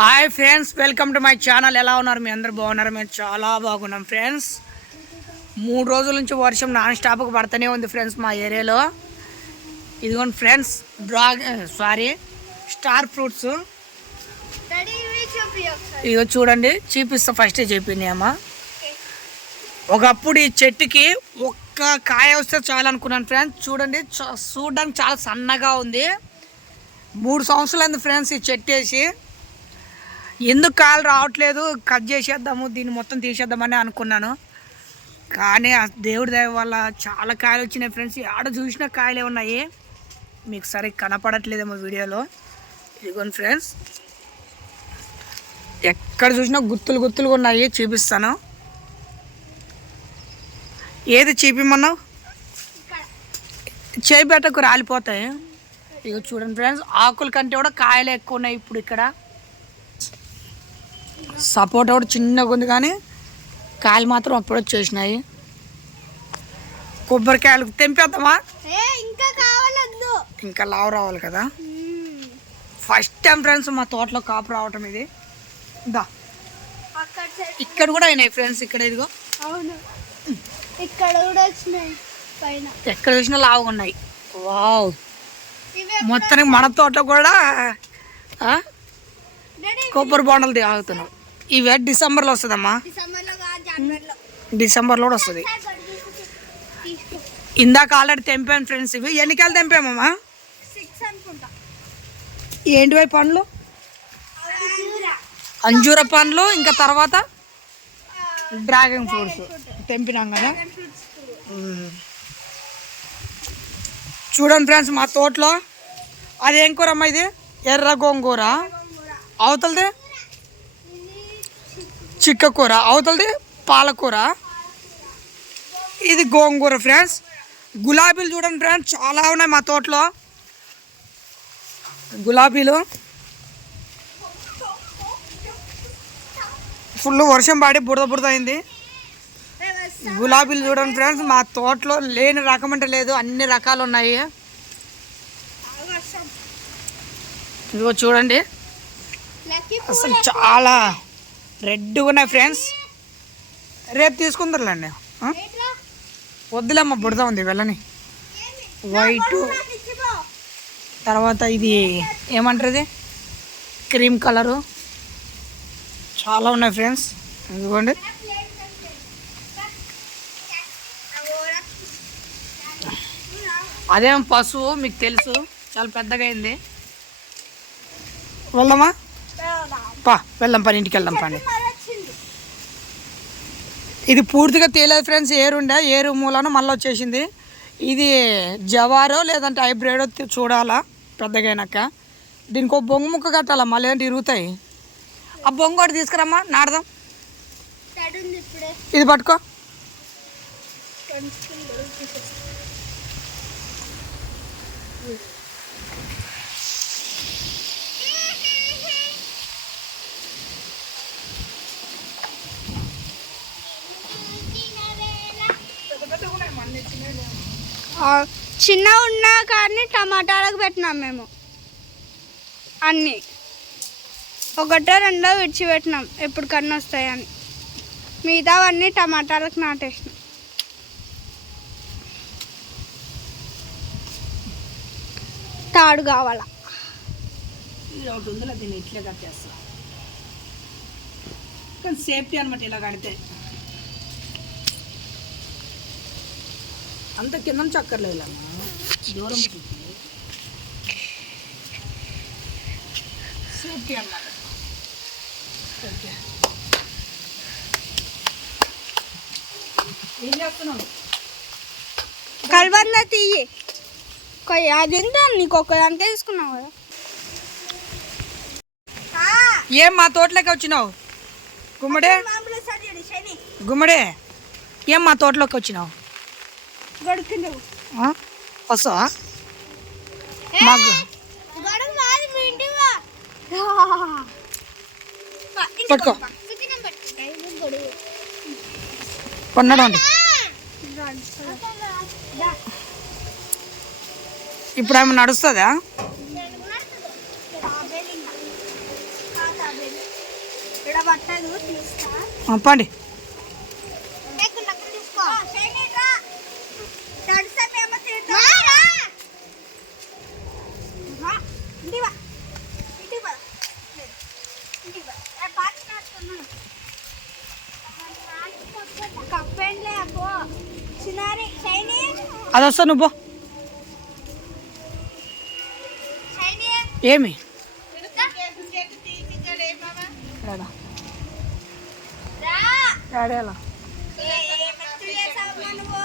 Hi friends, welcome to my channel. ఎలా ఉన్నారు? మీ అందరు బాగున్నారు? మేము చాలా బాగున్నాం ఫ్రెండ్స్. 3 రోజుల నుంచి వర్షం నాన్ స్టాప్గా పడుతూనే ఉంది ఫ్రెండ్స్ మా ఏరియాలో. ఇదిగోండి ఫ్రెండ్స్, స్టార్ ఫ్రూట్స్. ఇదిగో చూడండి, చూపిస్తా. ఫస్ట్ చూపినాయమ్మా. ఒకప్పుడు ఈ చెట్టుకి ఒక్క కాయ వస్తే చాలు అనుకున్నాను ఫ్రెండ్స్. చూడండి, చూడడానికి చాలా సన్నగా ఉంది. 3 సంవత్సరాలు ఫ్రెండ్స్ ఈ చెట్టు వేసి. ఎందుకు కాయలు రావట్లేదు, కట్ చేసేద్దాము, దీన్ని మొత్తం తీసేద్దామని అనుకున్నాను. కానీ ఆ దేవుడి దయ వల్ల చాలా కాయలు వచ్చినాయి ఫ్రెండ్స్. ఆడ చూసిన కాయలే ఉన్నాయి, మీకు సరిగ్గా కనపడట్లేదేమో వీడియోలో. ఇదిగోండి ఫ్రెండ్స్, ఎక్కడ చూసినా గుత్తులుగా ఉన్నాయి. చూపిస్తాను. ఏది చూపిమన్నావు? చేయి పెట్టకు, రాలిపోతాయి. ఇక చూడండి ఫ్రెండ్స్, ఆకుల కంటే కూడా కాయలు ఎక్కువ ఉన్నాయి ఇప్పుడు ఇక్కడ. సపోటా కూడా చిన్నగా ఉంది, కానీ కాయలు మాత్రం అప్పుడు వచ్చేసినాయి. కొబ్బరికాయలు తెంపేద్దామా? ఇంకా లావు రావాలి కదా. ఫస్ట్ టైం ఫ్రెండ్స్ మా తోటలో కాపు రావటం ఇది. దా, ఇక్కడ కూడా అయినాయి ఫ్రెండ్స్. ఇక్కడ ఇదిగో, ఇక్కడ కూడా వచ్చినాయి పైన. ఎక్కడ చూసినా లావుగా ఉన్నాయి. వావ్, మొత్తానికి మన తోట కూడా కొబ్బరి బొండలు తాగుతున్నాం. ఇవే డిసెంబర్లో వస్తుందమ్మా. డిసెంబర్లో కూడా వస్తుంది. ఇందాక ఆల్రెడీ తెంపాను ఫ్రెండ్స్. ఇవి ఎన్నికాయలు తెంపామమ్మా? ఏంటివై పండ్లు? అంజూర పండ్లు, ఇంకా తర్వాత డ్రాగన్ ఫ్రూట్స్ తెంపినాం కదా. చూడండి ఫ్రెండ్స్, మా తోటలో అదేం కూర అమ్మా? ఇది ఎర్ర గోంగూర, అవతలది చిక్క కూర, అవతలది పాలకూర, ఇది గోంగూర ఫ్రెండ్స్. గులాబీలు చూడండి ఫ్రెండ్స్, చాలా ఉన్నాయి మా తోటలో. గులాబీలు ఫుల్ వర్షం పడి బురద అయింది. గులాబీలు చూడండి ఫ్రెండ్స్, మా తోటలో లేని రకం అంటే లేదు, అన్ని రకాలు ఉన్నాయి. ఇదిగో చూడండి, అసలు చాలా రెడ్గా ఉన్నాయి ఫ్రెండ్స్. రేపు తీసుకుందరులేండి, వద్దులేమ్మ, బుడద ఉంది వెళ్ళని. వైట్, తర్వాత ఇది ఏమంటారు, ఇది క్రీమ్ కలరు, చాలా ఉన్నాయి ఫ్రెండ్స్. ఇదిగోండి, అదేం పశువు మీకు తెలుసు, చాలా పెద్దగా అయింది. వెళ్దామా? వెళ్దాం పని, ఇంటికి వెళ్దాం పండి. ఇది పూర్తిగా తేలేదు ఫ్రెండ్స్, ఏరు మూలాన మళ్ళీ వచ్చేసింది. ఇది జవారో లేదంటే హైబ్రిడో చూడాలా పెద్దగా అయినాక. దీనికి ఒక బొంగు ముక్క కట్టాలా, మళ్ళీ ఏంటి ఇరుగుతాయి. ఆ బొంగు ఒకటి తీసుకురమ్మా, నాడదాం. ఇది పట్టుకో. చిన్న ఉన్నా కానీ టమాటాలకు పెట్టినాం మేము. అన్నీ ఒకటో రెండో విడిచిపెట్టినాం ఎప్పుడు కన్నా వస్తాయని. మిగతావన్నీ టమాటాలకు నాటేసినాం. తాడు కావాలా? దీన్ని ఇట్లే కట్టేస్తా, కానీ సేఫ్టీ అనమాట. ఇలా కడితే అంత కింద చక్కర్లేదు, దూరం సేఫ్టీ అన్నమాట. ఏం చేస్తున్నావు? కలబంద తీయి. అది ఎంత? నీకు ఒక్కదానికే తీసుకున్నావు కదా. ఏం మా తోటలోకి వచ్చినావు? గుమ్మడే ఏం మా తోటలోకి వచ్చినావు? వస్తావా? మాకు పట్టుకో, కొన్నాడు అండి. ఇప్పుడు ఏమన్నా నడుస్తుందా? ఇక్కడ పట్టదు తీస్తా పండి తీసుకో కప్పెండ్లే అబ్బో చిన్నారి షైనీ అది వస్తా నువ్వు పో. షైనీ ఏమి రా డాడీ అలా ఏ మెత్తు చేసావు నువ్వు